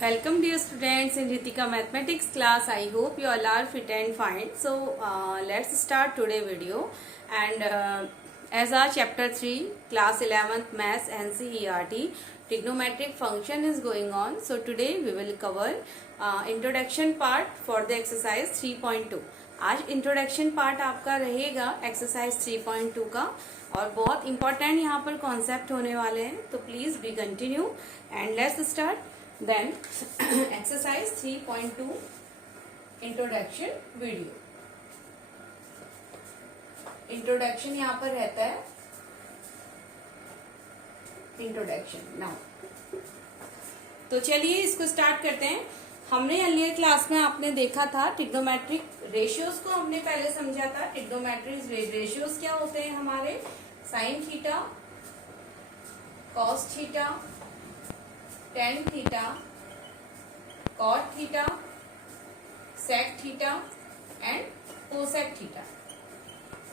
Welcome dear students in Ritika mathematics class. I hope you all are fit and fine. So let's start today video and as our chapter 3 class 11th maths NCERT trigonometric function is going on. So today we will cover introduction part for the exercise 3.2. आज introduction part आपका रहेगा exercise 3.2 का और बहुत important यहाँ पर concept होने वाले हैं, तो please be continue and let's start then exercise 3.2 introduction video. Introduction यहाँ पर रहता है इंट्रोडक्शन नाउ। तो चलिए इसको स्टार्ट करते हैं। हमने अर्लियर क्लास में आपने देखा था ट्रिग्नोमेट्रिक रेशियोज को हमने पहले समझा था। ट्रिग्नोमेट्रिक रेशियोज क्या होते हैं हमारे? Sine theta, cos theta, tan theta, cot theta, sec theta and cosec theta.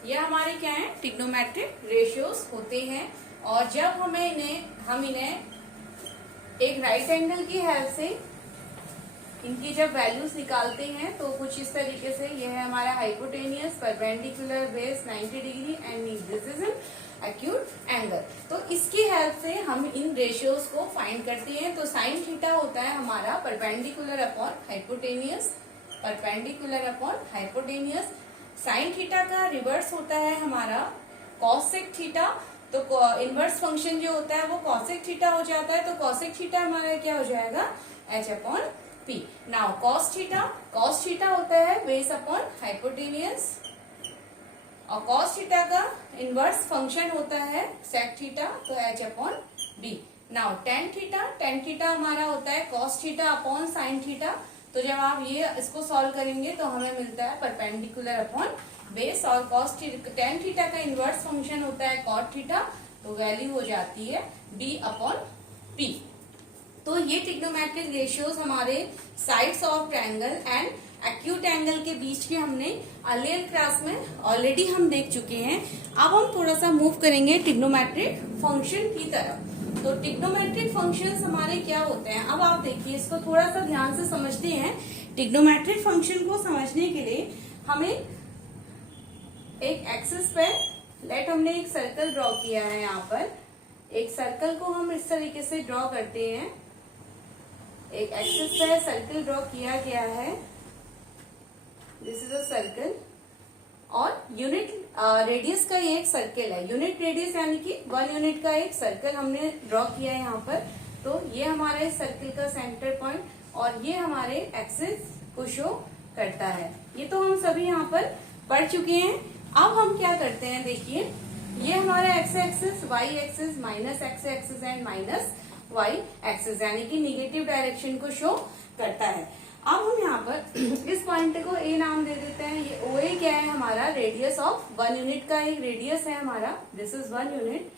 ये हमारे क्या है? ट्रिग्नोमेट्रिक रेशियोज होते हैं। और जब हम इन्हें एक राइट एंगल की हेल्प से इनकी जब वैल्यूज निकालते हैं तो कुछ इस तरीके से यह है हमारा hypotenuse, perpendicular, base 90 degree and this is an acute angle. तो इसकी हेल्प से हम इन रेशियोज को फाइंड करते हैं। तो साइन थीटा होता है हमारा perpendicular upon hypotenuse, perpendicular upon hypotenuse. Sine theta का रिवर्स होता है हमारा कॉसेक थीटा। तो इनवर्स फंक्शन जो होता है वो कॉसेक थीटा हो जाता है। तो कॉसेक थीटा हमारा क्या हो जाएगा? H upon P. Now cos theta होता है बेस अपॉन हाइपोटेनियस और कॉस थीटा का इनवर्स फंक्शन होता है सेक थीटा, तो H upon B. Now tan theta हमारा होता है cos theta upon sine theta. तो जब आप ये इसको सॉल्व करेंगे तो हमें मिलता है परपेंडिकुलर अपॉन बेस और कॉस टेन थीटा का इनवर्स फंक्शन होता है कॉट थीटा, तो वैल्यू हो जाती है बी अपॉन पी। तो ये ट्रिग्नोमेट्रिक रेशियोज हमारे sides of triangle and acute angle के बीच के हमने अर्लियर क्लास में ऑलरेडी हम देख चुके हैं। अब हम थोड़ा सा मूव करेंगे ट्रिग्नोमेट्रिक फंक्शन की तरफ। तो ट्रिग्नोमेट्रिक फंक्शंस हमारे क्या होते हैं? अब आप देखिए, इसको थोड़ा सा ध्यान से समझते हैं। ट्रिग्नोमेट्रिक फंक्शन को समझने के लिए हमें एक एक्सिस पे हमने एक सर्कल ड्रॉ किया है। यहाँ पर एक सर्कल को हम इस तरीके से ड्रॉ करते हैं। एक एक्सिस पे सर्कल ड्रॉ किया गया है, दिस इज अ सर्कल और यूनिट रेडियस का ये एक सर्कल है। यूनिट रेडियस यानी कि 1 यूनिट का एक सर्कल हमने ड्रॉ किया है यहाँ पर। तो ये हमारे सर्कल का सेंटर पॉइंट और ये हमारे एक्सिस को शो करता है। ये तो हम सभी यहाँ पर पढ़ चुके हैं। अब हम क्या करते हैं, देखिए ये हमारा x axis, y axis, minus x axis and minus y axis यानी कि निगेटिव डायरेक्शन को शो करता है। अब हम यहाँ पर इस पॉइंट को ए नाम दे देते हैं। ये ओ ए क्या है? हमारा रेडियस ऑफ 1 यूनिट का एक रेडियस है हमारा, this is 1 unit.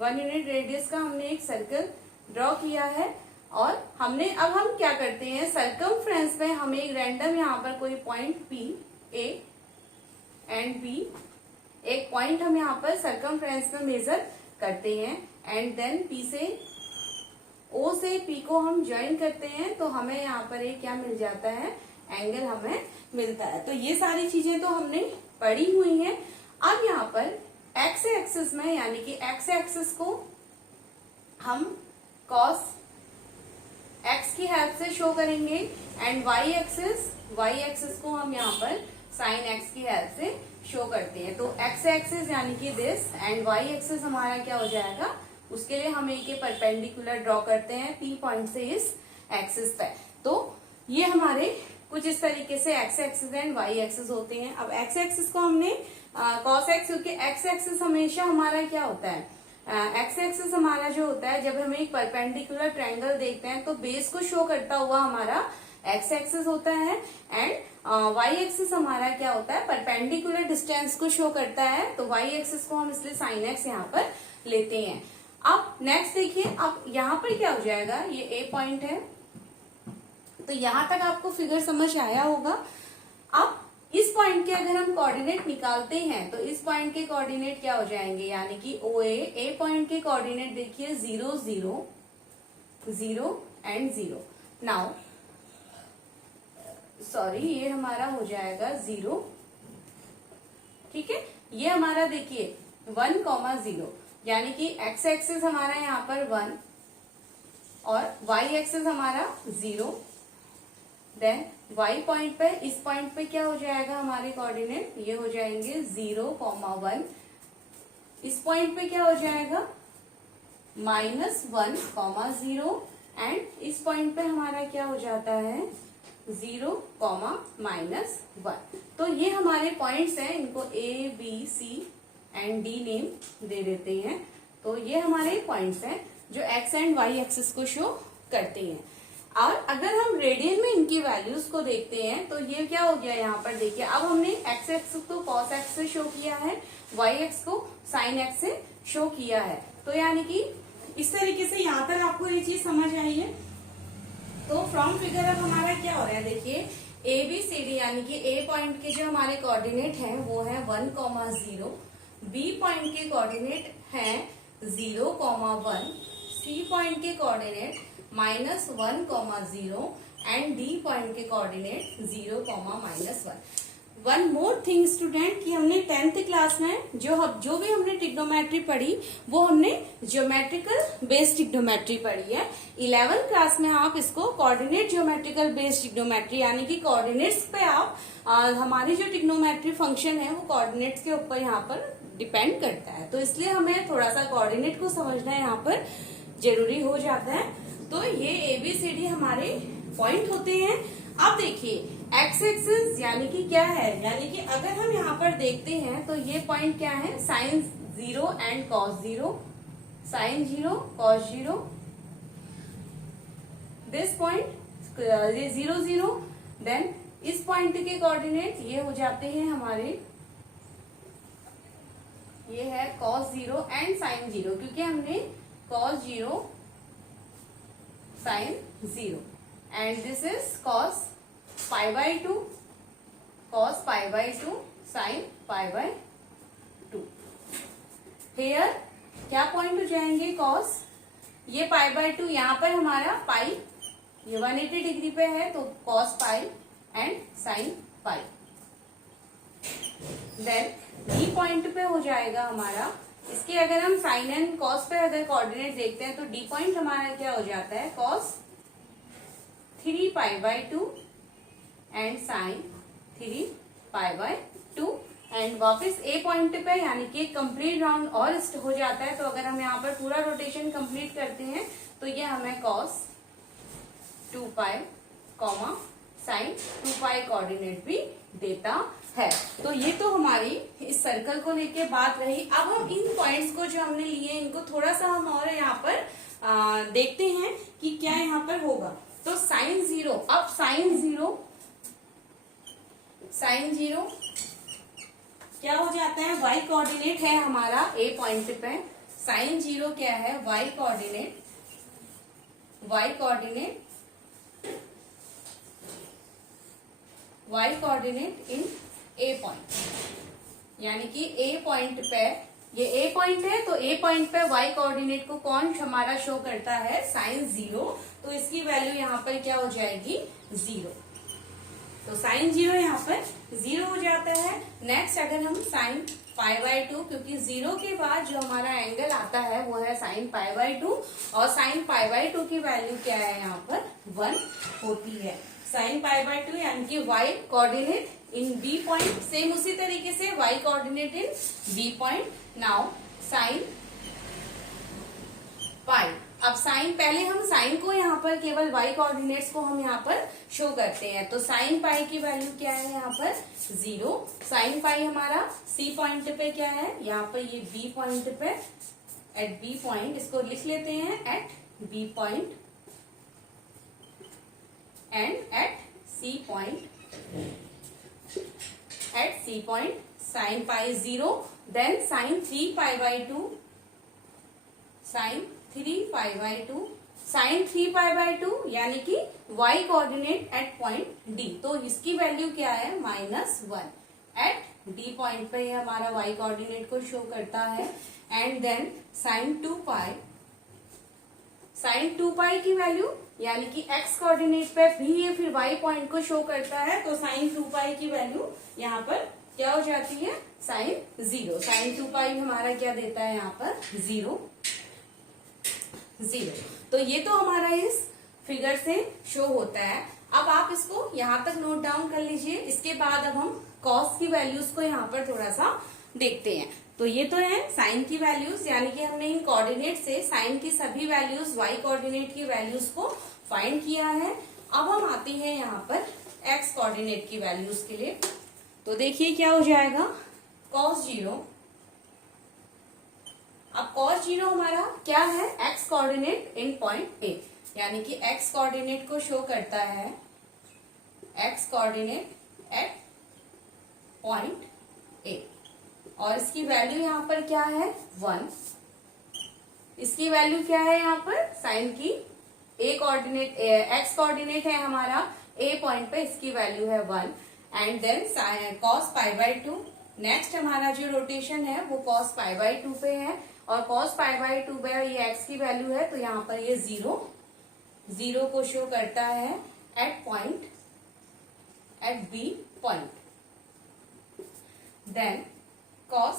1 unit radius का हमने एक सर्कल ड्रॉ किया है और अब हम क्या करते हैं, सर्कमफ्रेंस में हमें एक रैंडम यहाँ पर कोई point P, A and B, एक पॉइंट हम यहाँ पर सर्कमफ्रेंस में मेजर करते हैं एंड देन पी से ओ से पी को हम ज्वाइन करते हैं। तो हमें यहाँ पर एक क्या मिल जाता है? एंगल हमें मिलता है। तो ये सारी चीजें तो हमने पढ़ी हुई हैं। अब यहाँ पर एक्स एक्सिस में यानी कि एक्स एक्सिस को हम कॉस एक्स की हेल्प से शो करेंगे एंड वाई एक्सिस को हम यहाँ पर साइन एक्स की हेल्प से शो करते हैं। तो एक्स एक्सिस यानी कि दिस एंड वाई एक्सिस हमारा क्या हो जाएगा? उसके लिए हम एक परपेंडिकुलर ड्रॉ करते हैं पी पॉइंट से इस एक्सिस पे। तो ये हमारे कुछ इस तरीके से x axis and y axis होते हैं। अब एक्स एक्सिस को हमने कॉस एक्स, क्योंकि एक्स एक्सिस हमेशा हमारा क्या होता है? एक्स एक्सिस हमारा जो होता है जब हमें एक परपेंडिकुलर ट्रायंगल देखते हैं तो बेस को शो करता हुआ हमारा एक्स एक्सिस होता है एंड वाई एक्सिस हमारा क्या होता है? परपेंडिकुलर डिस्टेंस को शो करता है। तो वाई एक्सिस को हम इसलिए साइन एक्स यहाँ पर लेते हैं। अब नेक्स्ट देखिए, अब यहाँ पर क्या हो जाएगा? ये ए पॉइंट है। तो यहां तक आपको फिगर समझ आया होगा। अब इस पॉइंट के अगर हम कोऑर्डिनेट निकालते हैं तो इस पॉइंट के कोऑर्डिनेट क्या हो जाएंगे? यानी कि ओ ए पॉइंट के कोऑर्डिनेट देखिए 0 0 0 एंड 0। नाउ सॉरी, ये हमारा हो जाएगा 0, ठीक है। ये हमारा देखिए 1,0, यानी कि x एक्सिस हमारा यहाँ पर 1 और y एक्सिस हमारा 0। देन y पॉइंट पे, इस पॉइंट पे क्या हो जाएगा हमारे कोऑर्डिनेट, ये हो जाएंगे 0,1। इस पॉइंट पे क्या हो जाएगा -1,0 एंड इस पॉइंट पे हमारा क्या हो जाता है 0, -1। तो ये हमारे पॉइंट्स हैं, इनको A, B, C and D name दे देते हैं। तो ये हमारे पॉइंट्स हैं जो x एंड y एक्सिस को शो करते हैं। और अगर हम रेडियन में इनकी वैल्यूज को देखते हैं तो ये क्या हो गया यहाँ पर देखिए, अब हमने x एक्सिस को cos x से शो किया है, y एक्स को sin x से शो किया है। तो यानी कि इस तरीके से यहाँ तक आपको ये चीज समझ आई है। तो फ्रॉम फिगर अब हमारा क्या हो रहा है देखिए, ABCD यानी कि A पॉइंट के जो हमारे कोऑर्डिनेट हैं वो है 1,0, B पॉइंट के कोऑर्डिनेट हैं 0,1, C पॉइंट के कोऑर्डिनेट -1,0 एंड D पॉइंट के coordinate 0,-1। One more thing student कि हमने 10th क्लास में जो भी हमने ट्रिग्नोमेट्री पढ़ी वो हमने ज्योमेट्रिकल बेस्ड ट्रिग्नोमेट्री पढ़ी है। 11th क्लास में आप इसको कोऑर्डिनेट ज्योमेट्रिकल बेस्ड ट्रिग्नोमेट्री यानी कि कोऑर्डिनेट्स पे आप हमारी जो ट्रिग्नोमेट्री फंक्शन है वो कोऑर्डिनेट्स के ऊपर यहाँ पर डिपेंड करता है। तो इसलिए हमें थोड़ा सा कोऑर्डिनेट को समझना यहाँ पर जरूरी हो जाता है। तो ये ABCD हमारे पॉइंट होते हैं। अब देखिए x एक्सिस यानी कि क्या है, यानी कि अगर हम यहाँ पर देखते हैं तो ये पॉइंट क्या है sin 0 and cos 0, sin 0 cos 0, this point ये 0 0। देन इस पॉइंट के कोऑर्डिनेट ये हो जाते हैं हमारे, ये है cos 0 एंड sin 0, क्योंकि हमने cos 0 sin 0 and this is cos pi/2, cos pi/2 sin pi/2। here क्या पॉइंट हो जाएंगे cos, ये pi/2 यहाँ पर हमारा पाई ये 180 डिग्री पे है तो cos pi and sin pi। Then D point पे हो जाएगा हमारा, इसके अगर हम साइन एंड कॉस पे अगर कोऑर्डिनेट देखते हैं तो डी पॉइंट हमारा क्या हो जाता है cos 3pi/2 and sin 3pi/2। And वापस ए पॉइंट पे यानी कि कंप्लीट राउंड और हो जाता है। तो अगर हम यहाँ पर पूरा रोटेशन कंप्लीट करते हैं तो ये हमें cos 2pi, sin 2pi coordinate भी देता है। तो ये तो हमारी इस सर्कल को लेके बात रही। अब हम इन पॉइंट्स को जो हमने लिए इनको थोड़ा सा हम और यहाँ पर देखते हैं कि क्या यहाँ पर होगा। तो sin 0, अब sin 0 क्या हो जाता है, y कोऑर्डिनेट है हमारा a पॉइंट पे, sin 0 क्या है y coordinate in a point, यानी कि a पॉइंट पे, ये a पॉइंट है तो a पॉइंट पे y कोऑर्डिनेट को कौन हमारा शो करता है sin 0, तो इसकी वैल्यू यहाँ पर क्या हो जाएगी 0। तो sin 0 यहाँ पर 0 हो जाता है। नेक्स्ट अगर हम sin pi/2, क्योंकि 0 के बाद जो हमारा एंगल आता है वो है sin pi/2 और sin pi/2 की वैल्यू क्या है यहाँ पर 1 होती है। sin pi/2 यानी कि y कोऑर्डिनेट इन B पॉइंट, सेम उसी तरीके से y कोऑर्डिनेट इन B पॉइंट। नाउ sin पाई, अब साइन, पहले हम साइन को यहाँ पर केवल y कोऑर्डिनेट्स को हम यहाँ पर शो करते हैं। तो साइन पाई की वैल्यू क्या है यहाँ पर 0। साइन पाई हमारा C पॉइंट पे क्या है, यहाँ पर ये B पॉइंट पे, एट B पॉइंट, इसको लिख लेते हैं at B point and at C point sine pi 0। Then sine 3pi/2, sine 3pi/2 यानी कि y coordinate at point D, तो इसकी वैल्यू क्या है -1 एट D पॉइंट पे, ये हमारा y कोऑर्डिनेट को शो करता है। एंड देन साइन साइन 2 पाई की वैल्यू यानी कि एक्स कोऑर्डिनेट पे भी ये फिर वाई पॉइंट को शो करता है, तो साइन 2 पाई की वैल्यू यहाँ पर क्या हो जाती है, साइन 0। साइन 2 पाई हमारा क्या देता है यहाँ पर 0 0। तो ये तो हमारा इस फिगर से शो होता है। अब आप इसको यहाँ तक नोट डाउन कर लीजिए। इसके बाद अब हम कॉस की वैल्यूज को यहाँ पर थोड़ा सा देखते हैं। तो ये तो है साइन की वैल्यूज, यानी कि हमने इन कोऑर्डिनेट से साइन की सभी वैल्यूज वाई कोऑर्डिनेट की वैल्यूज को फाइंड किया है। अब हम आते हैं यहाँ पर एक्स कोऑर्डिनेट की वैल्यूज के लिए। तो देखिए क्या हो जाएगा, cos 0। अब cos 0 हमारा क्या है, x coordinate in point A, यानी कि एक्स कोऑर्डिनेट को शो करता है, x coordinate at point A, और इसकी वैल्यू यहाँ पर क्या है 1। इसकी वैल्यू क्या है यहाँ पर, साइन की ए कोऑर्डिनेट एक्स कोऑर्डिनेट है हमारा ए पॉइंट पे, इसकी वैल्यू है 1। And then cos π/2। नेक्स्ट हमारा जो रोटेशन है वो cos π/2 पे है, और cos π/2 पे ये x की वैल्यू है, तो यहाँ पर ये 0 को शो करता है at B point. Then cos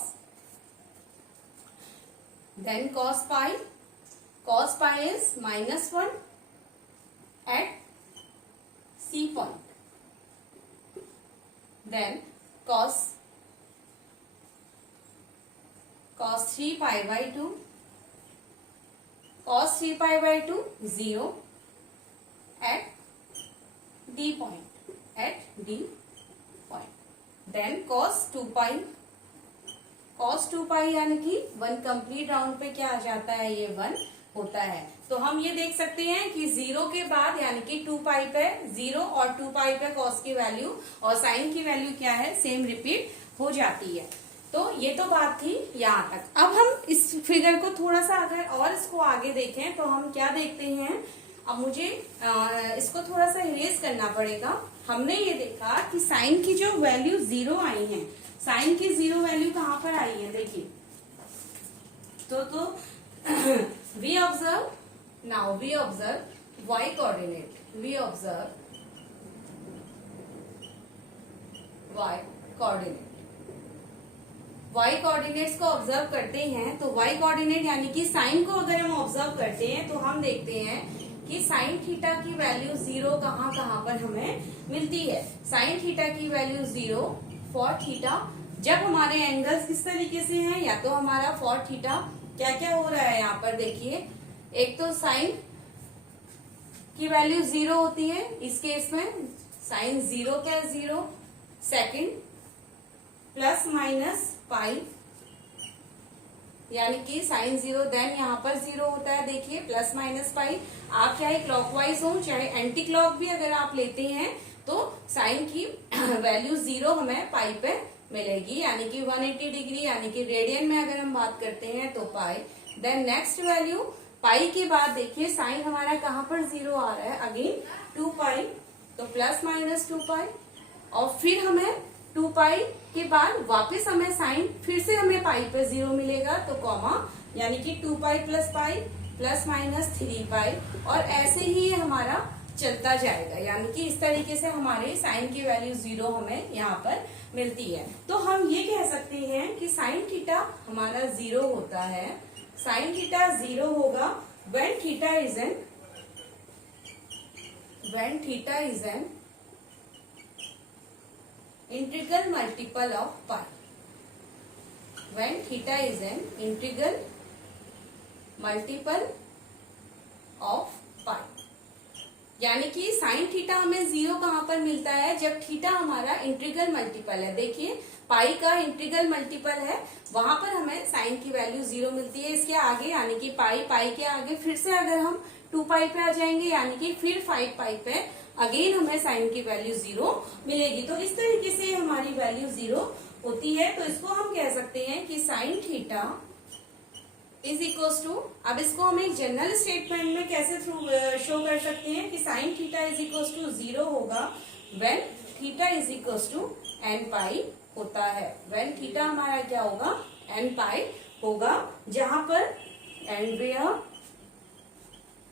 π is -1 at C point. Then cos 3 π/2, cos 3 π/2 0 at D point, then cos 2 π यानी कि 1 कंप्लीट राउंड पे क्या आ जाता है, ये 1 होता है। तो हम ये देख सकते हैं कि 0 के बाद यानी कि 2 पाई पे 0 और 2 पाई पे cos की वैल्यू और साइन की वैल्यू क्या है, सेम रिपीट हो जाती है। तो ये तो बात थी यहाँ तक। अब हम इस फिगर को थोड़ा सा अगर और इसको आगे देखें तो हम क्या देखते हैं, अब मुझे इसको थोड़ा सा इरेज करना पड़ेगा। हमने ये देखा कि साइन की जो वैल्यू 0 आई है, साइन की 0 वैल्यू कहाँ पर आई है, देखिए। तो we observe y coordinate, y coordinates को ऑब्जर्व करते हैं। तो y कोऑर्डिनेट यानी कि साइन को अगर हम ऑब्जर्व करते हैं तो हम देखते हैं कि साइन थीटा की वैल्यू 0 कहाँ पर हमें मिलती है। साइन थीटा की वैल्यू 0 फॉर थीटा, जब हमारे एंगल्स किस तरीके से हैं, या तो हमारा फॉर थीटा क्या क्या हो रहा है यहाँ पर देखिए, एक तो साइन की वैल्यू 0 होती है, इस केस में साइन 0 क्या 0, सेकंड प्लस माइनस पाई, यानी कि साइन 0 देन यहाँ पर 0 होता है, देखिए प्लस माइनस पाई। आप चाहे क्लॉकवाइज हो चाहे एंटी क्लॉक भी अगर आप लेते हैं तो साइन की वैल्यू 0 हमें पाई पे मिलेगी, यानी कि 180 डिग्री, यानी कि रेडियन में अगर हम बात करते हैं तो पाई। देन नेक्स्ट वैल्यू पाई के बाद देखिए साइन हमारा कहाँ पर 0 आ रहा है, अगेन 2 पाई, तो प्लस माइनस 2 पाई, और फिर हमें 2 पाई के बाद वापस हमें साइन फिर से हमें पाई पे 0 मिलेगा, तो कॉमा, यानी कि 2 पाई प्लस माइनस 3 पाई, और ऐसे ही ये हमारा चलता जाएगा, यानी कि इस तरीके से हमारे साइन की वैल्यू 0 हमें यहाँ पर मिलती है। तो हम ये कह सकते हैं कि साइन थीटा हमारा 0 होता है, साइन थीटा 0 होगा when theta is an integral multiple of pi, when theta is an integral multiple of pi, यानी कि साइन थीटा हमें 0 कहाँ पर मिलता है, जब थीटा हमारा इंटीग्रल मल्टीपल है। देखिए पाई का इंटीग्रल मल्टीपल है, वहां पर हमें साइन की वैल्यू 0 मिलती है। इसके आगे यानी कि पाई के आगे फिर से अगर हम 2 पाई पे आ जाएंगे, यानी कि फिर 5 पाई पे अगेन हमें साइन की वैल्यू 0 मिलेगी। तो इस तरीके से हमारी वैल्यू 0 होती है। तो इसको हम कह सकते हैं कि sine theta is equal to, अब इसको हम एक जनरल स्टेटमेंट में कैसे थ्रू शो कर सकते हैं कि sine theta is equal to 0 होगा when theta is equal to n pi होता है। व्हेन थीटा हमारा क्या होगा, n पाई होगा, जहां पर एंड वेयर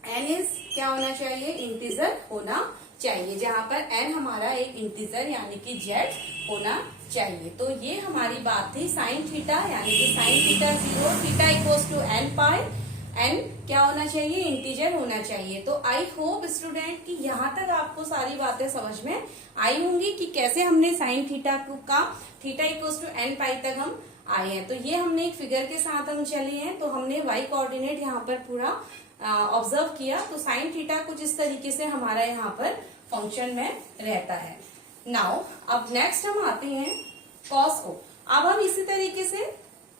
एन इज क्या होना चाहिए, इंटीजर होना चाहिए, जहां पर एन हमारा एक इंटीजर यानी कि जेड होना चाहिए। तो ये हमारी बात थी साइन थीटा, यानी कि sine theta 0, theta equals to N pi, n क्या होना चाहिए, इंटीजर होना चाहिए। तो आई होप स्टूडेंट कि यहाँ तक आपको सारी बातें समझ में आई होंगी कि कैसे हमने साइन थीटा का थीटा इक्वल्स टू एन पाई तक हम आए हैं। तो ये हमने एक फिगर के साथ हम चले हैं, तो हमने वाई कोऑर्डिनेट यहाँ पर पूरा ऑब्जर्व किया। तो साइन थीटा कुछ इस तरीके से हमारा यहाँ पर फंक्शन में रहता है। नाउ अब नेक्स्ट हम आते हैं कॉस को। अब हम इसी तरीके से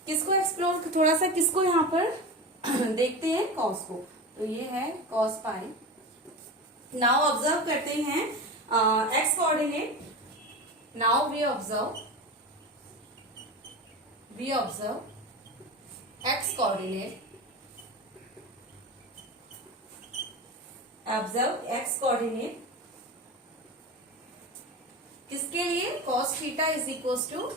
किसको एक्सप्लोर, थोड़ा सा किसको यहाँ पर देखते हैं, कॉस को। तो ये है कॉस पाई। नाउ ऑब्जर्व करते हैं x coordinate. Now we observe x coordinate, observe x coordinate किसके लिए, cos theta is equal to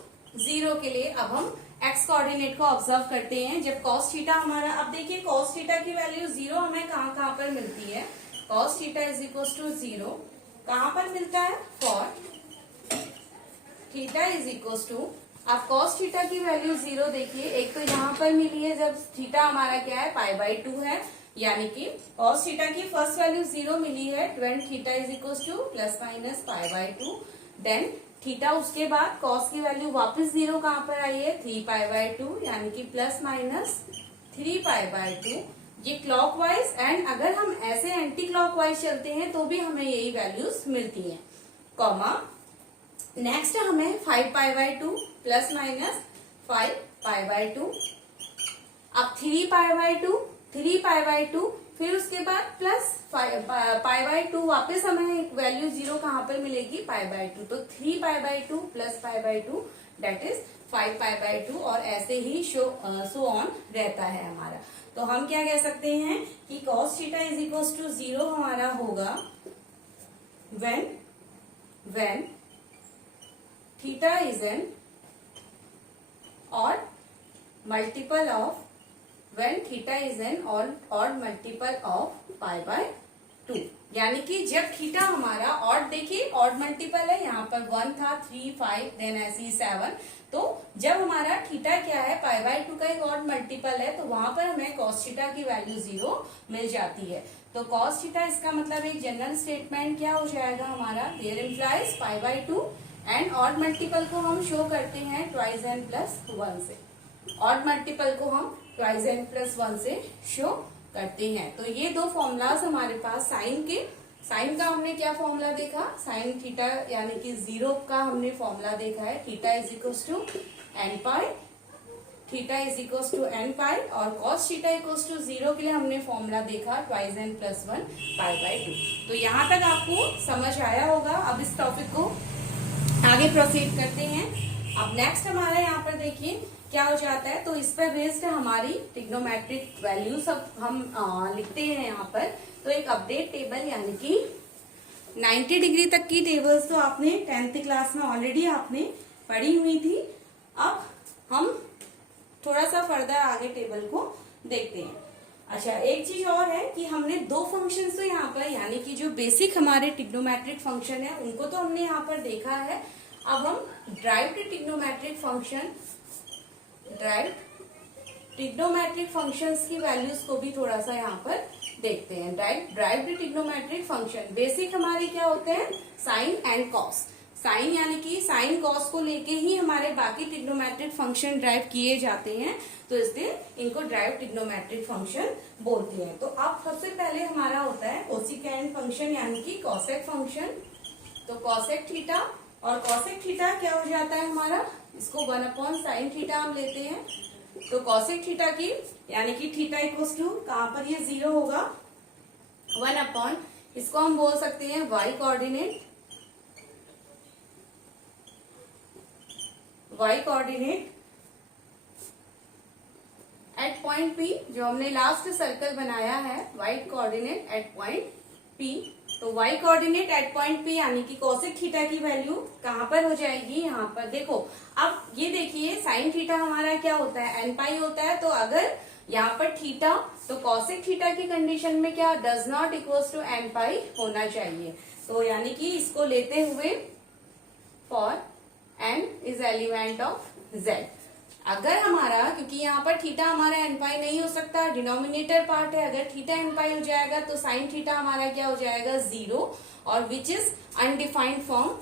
0 के लिए। अब हम एक्स कोऑर्डिनेट को ऑब्जर्व करते हैं। जब कॉस थीटा हमारा, अब देखिए कॉस थीटा की वैल्यू 0 हमें कहाँ पर मिलती है, cos theta is equal to 0 कहाँ पर मिलता है, for theta is equal to, अब कॉस थीटा की वैल्यू 0 देखिए, एक तो यहाँ पर मिली है जब थीटा हमारा क्या है, π/2 है, यानी कि कॉस थीटा की फर्स्ट वैल्यू 0 मिली है, when theta is equal to plus minus π/2, then theta उसके बाद कॉस की वैल्यू वापस 0 कहाँ पर आई है, 3π/2, यानी कि प्लस माइनस 3π/2। ये क्लॉकवाइज, एंड अगर हम ऐसे एंटी क्लॉकवाइज चलते हैं तो भी हमें यही वैल्यूज मिलती हैं, कॉमा नेक्स्ट हमें 5π/2 प्लस माइनस 5π/2, अब 3π/2 फिर उसके बाद प्लस π/2, वापस हमें एक वैल्यू 0 कहाँ पर मिलेगी, π/2, तो 3π/2 प्लस π/2 दैट इज 5π/2, और ऐसे ही सो ऑन रहता है हमारा। तो हम क्या कह सकते हैं कि cos theta is equal to 0 हमारा होगा when theta is an odd multiple of, when theta is an odd multiple of π/2, यानी कि जब थीटा हमारा और, देखिए ऑड मल्टीपल है, यहाँ पर 1 था, 3, 5, देन ऐसी 7, तो जब हमारा थीटा क्या है, π/2 का एक ऑड मल्टीपल है, तो वहां पर हमें cos थीटा की वैल्यू 0 मिल जाती है। तो cos थीटा इसका मतलब एक जनरल स्टेटमेंट क्या हो जाएगा हमारा, there implies π/2, and odd multiple को हम शो करते हैं ट्वाइस एन प्लस 1 से, ऑड मल्टीपल को हम ट्वाइस एन प्लस 1 से शो करते हैं। तो ये दो फॉर्मूलाज हमारे पास साइन के, साइन का हमने क्या फॉर्मूला देखा, साइन थीटा यानी कि 0 का हमने फॉर्मूला देखा है, theta is equal to N pi, theta is equal to N pi, और कॉस थीटा इक्वल टू 0 के लिए हमने फॉर्मूला देखा ट्वाइस एन प्लस 1 π/2। तो यहाँ तक आपको समझ आया होगा। अब इस टॉपिक को आगे प्रोसीड करते हैं। अब नेक्स्ट हमारा यहाँ पर देखिए क्या हो जाता है, तो इस पर बेस्ड हमारी ट्रिग्नोमेट्रिक वैल्यू सब हम लिखते हैं यहाँ पर। तो एक अपडेट टेबल, यानी कि 90 डिग्री तक की टेबल्स तो आपने 10th क्लास में ऑलरेडी आपने पढ़ी हुई थी। अब हम थोड़ा सा फर्दर आगे टेबल को देखते हैं। अच्छा, एक चीज और है कि हमने दो फंक्शंस तो यहाँ पर, यानी कि जो बेसिक हमारे ट्रिग्नोमेट्रिक फंक्शन है उनको तो हमने यहाँ पर देखा है। अब हम ड्राइव्ड ट्रिग्नोमेट्रिक फंक्शंस की वैल्यूज को भी थोड़ा सा यहाँ पर देखते हैं। ड्राइव्ड ट्रिग्नोमेट्रिक फंक्शन बेसिक हमारे क्या होते हैं, साइन एंड कॉस। साइन यानी कि साइन कॉस को लेके ही हमारे बाकी ट्रिग्नोमेट्रिक फंक्शन ड्राइव किए जाते हैं, तो इसलिए इनको ड्राइव ट्रिग्नोमेट्रिक फंक्शन बोलते हैं। तो अब सबसे पहले हमारा होता है कोसिकेंड फंक्शन, यानी कि कॉसेक फंक्शन। तो कॉसेक थीटा, और कॉसेक थीटा क्या हो जाता है हमारा, इसको 1/sin थीटा हम लेते हैं। तो कॉसेक थीटा की, यानी कि थीटा इक्वल्स टू, कहाँ पर ये 0 होगा, 1/, इसको हम बोल सकते हैं y coordinate, at point P, जो हमने लास्ट सर्कल बनाया है, y coordinate at point P। तो y coordinate at point P, यानी कि कोसेक थीटा की वैल्यू कहाँ पर हो जाएगी, यहाँ पर देखो। अब ये देखिए साइन थीटा हमारा क्या होता है, n पाई होता है। तो अगर यहाँ पर थीटा, तो कॉसेक थीटा की कंडीशन में क्या does not equals to N pi होना चाहिए। तो यानी कि इसको लेते हुए for n is element of Z, अगर हमारा, क्योंकि यहाँ पर थीटा हमारा एन पाई नहीं हो सकता, डिनोमिनेटर पार्ट है, अगर थीटा एन पाई हो जाएगा तो साइन थीटा हमारा क्या हो जाएगा 0, और विच इज अनडिफाइंड फॉर्म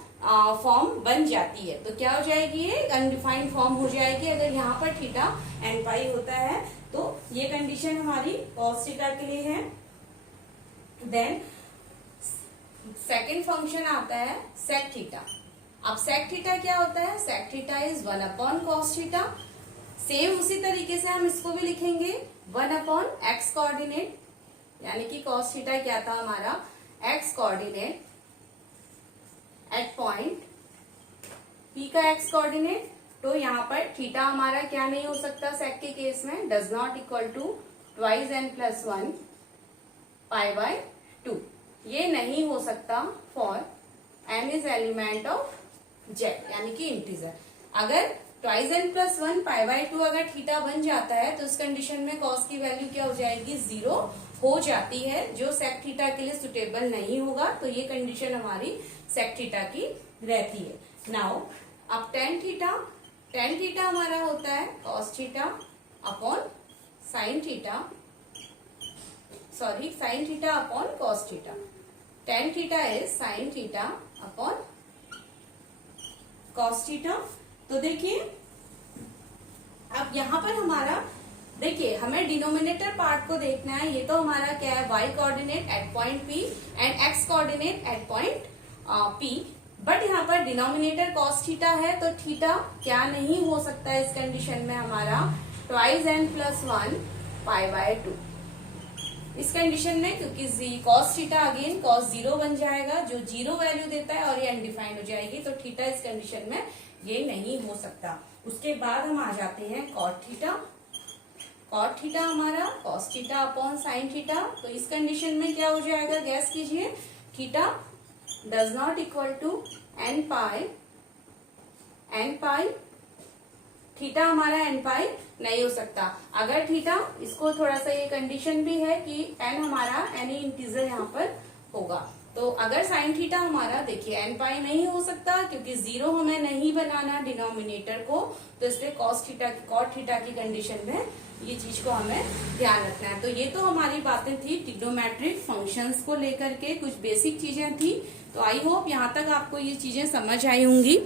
बन जाती है। तो क्या हो जाएगी ये अनडिफाइंड फॉर्म हो जाएगी अगर यहाँ पर थीटा एन पाई होता है। तो ये कंडीशन हमारी कॉस थीटा के लिए है। देन सेकेंड फंक्शन आता है सेक थीटा। अब सेक थीटा क्या होता है, sec theta is 1 upon cos theta. Same उसी तरीके से हम इसको भी लिखेंगे 1 अपॉन एक्स कोऑर्डिनेट, यानी कि कॉस थीटा क्या था हमारा x coordinate at point P का एक्स कोऑर्डिनेट। तो यहाँ पर थीटा हमारा क्या नहीं हो सकता सेक के केस में, does not equal to twice n plus 1 pi by 2, ये नहीं हो सकता for n is element of Z, यानी कि इंटीजर। अगर twice n plus 1 pi by 2 अगर थीटा बन जाता है तो इस कंडीशन में कॉस की वैल्यू क्या हो जाएगी 0 हो जाती है, जो सेक थीटा के लिए सुटेबल नहीं होगा। तो ये कंडीशन हमारी सेक थीटा की रहती है। नाउ अब टेन थीटा हमारा होता है cos theta upon sine theta, sorry sine theta upon cos theta. Tan theta is sine theta upon cos theta. तो देखिए अब यहाँ पर हमारा, देखिए हमें डिनोमिनेटर पार्ट को देखना है। ये तो हमारा क्या है y coordinate at point P and x coordinate at point P, but यहाँ पर डिनोमिनेटर cos थीटा है, तो थीटा क्या नहीं हो सकता है इस कंडीशन में हमारा twice n plus 1 pi by 2 इस कंडीशन में, क्योंकि cos थीटा अगेन cos 0 बन जाएगा, जो 0 वैल्यू देता है और ये अनडिफाइंड हो जाएगी। तो थीटा इस कंडीशन में ये नहीं हो सकता। उसके बाद हम आ जाते हैं कॉट थीटा। कॉट थीटा हमारा cos theta upon sine theta. तो इस कंडीशन में क्या हो जाएगा गैस कीजिए, theta does not equal to N pi, theta हमारा एन पाई नहीं हो सकता। अगर थीटा, इसको थोड़ा सा ये कंडीशन भी है कि एन हमारा एनी इंटीजर यहाँ पर होगा। तो अगर साइन थीटा हमारा, देखिए एन पाई नहीं हो सकता क्योंकि 0 हमें नहीं बनाना डिनोमिनेटर को, तो इसलिए कॉस थीटा कॉट थीटा की कंडीशन में ये चीज को हमें ध्यान रखना है। तो ये तो हमारी बातें थी ट्रिग्नोमेट्रिक फंक्शंस को लेकर के, कुछ बेसिक चीजें थी। तो आई होप यहाँ तक आपको ये चीजें समझ आई होंगी।